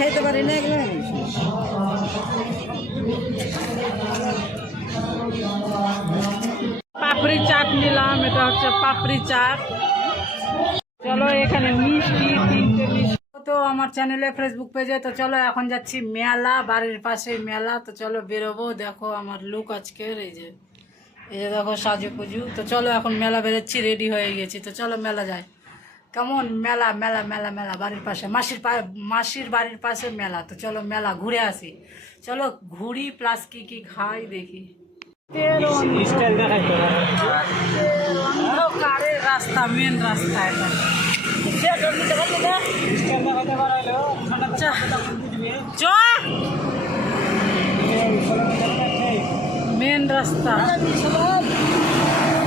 খেতে পারি না এগুলো। পাপড়ি চাট নিলাম, এটা হচ্ছে পাপড়ি চাট। চলো এখানে মিষ্টি, 3টে মিষ্টি তো আমার চ্যানেলে ফেসবুক পেজে। তো চলো এখন যাচ্ছি মেলা, বাড়ির পাশে মেলা। তো চলো বেরোবো। দেখো আমার লুক আজকের, এই যে দেখো সাজু পুজু। তো চলো এখন মেলা বেরোচ্ছি, রেডি হয়ে গেছি। তো চলো মেলা যাই। কেমন মেলা, মেলা মেলা মেলা বাড়ির পাশে, মাসির বাড়ির পাশে মেলা। তো চলো মেলা ঘুরে আসি। চলো ঘুরি, প্লাস কি কি খাই দেখি। অন্ধকারের রাস্তা, মেন রাস্তা এটা। মেন রাস্তা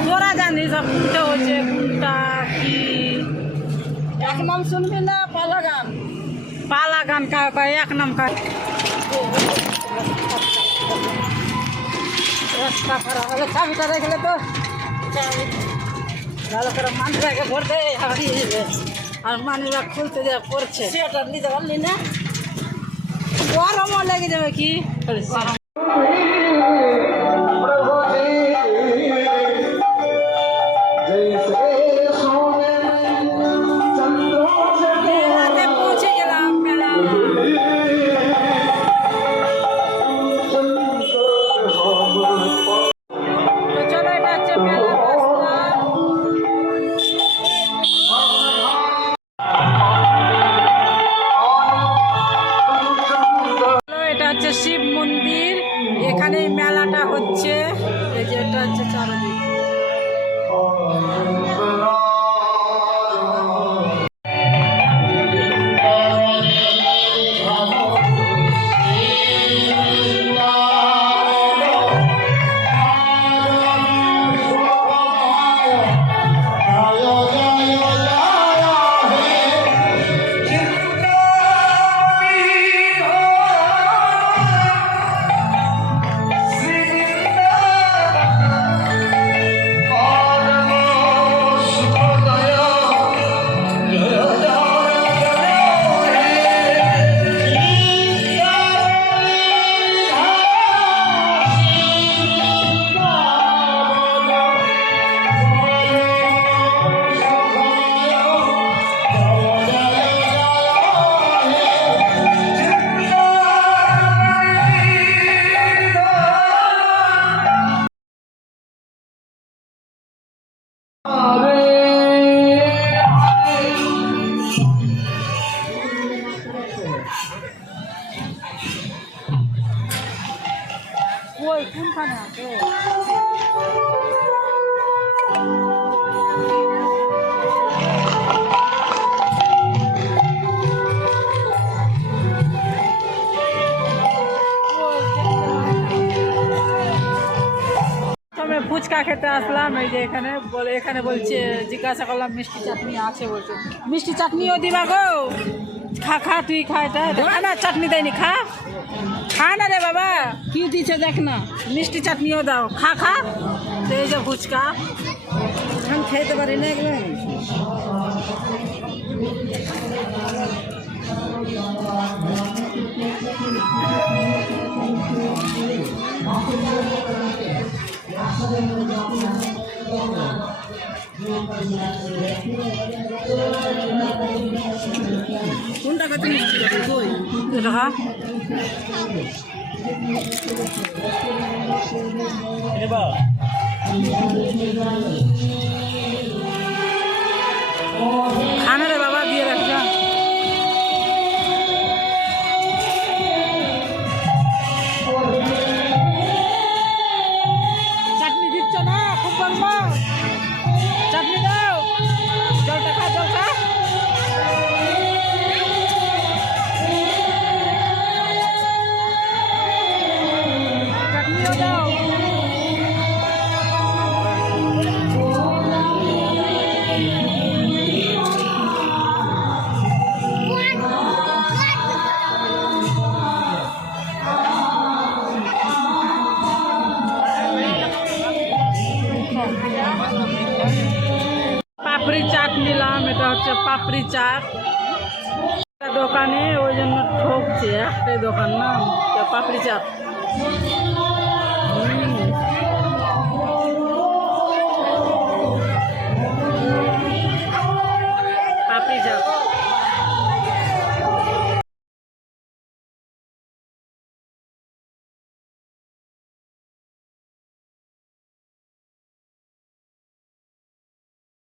তোরা জানিস হচ্ছে কোনটা কি। এক নাম শুনবি না? পালা গান, পালা গান কায় এক নাম কায়। রাস্তা খারাপ হলে চাবিটা রেখে তো ভালো করে মানুষটাকে ভরতে হারিয়ে যাবে। আর মানুষরা খুলতে যা পড়ছে, সেটা নিতে পারলি না, গরমও লেগে যাবে কি। শিব মন্দির, এখানেই মেলাটা হচ্ছে। এই যে এটা হচ্ছে চারদিক। ওই কোনখানে আছে? ফুচকা খেতে আসলাম। এই যে এখানে বলে, এখানে বলছে, জিজ্ঞাসা করলাম মিষ্টি চাটনি আছে, বলছে মিষ্টি চাটনিও দিবা গো। খা খা, তুই খা, এটা না চাটনি দেয়নি, খা খা না রে বাবা, কি দিচ্ছে দেখ না, মিষ্টি চাটনিও দাও, খা খা। এই যে ফুচকা, আমি খেতে পারি না এগুলো। কোনটা কত মিষ্টি কই এটা? খানা রে বাবা, দিয়ে রাখা। চাটনি দিচ্ছ না? খুব বলবো চাটনি দাও, জলটা খা, জল খা। চাটনিও দাও। পাপড়ি চাট নিলাম, এটা হচ্ছে পাপড়ি চাট। দোকানে ওই জন্য ঠোক দোকান না, পাপড়ি চাট। পাপড়ি চাট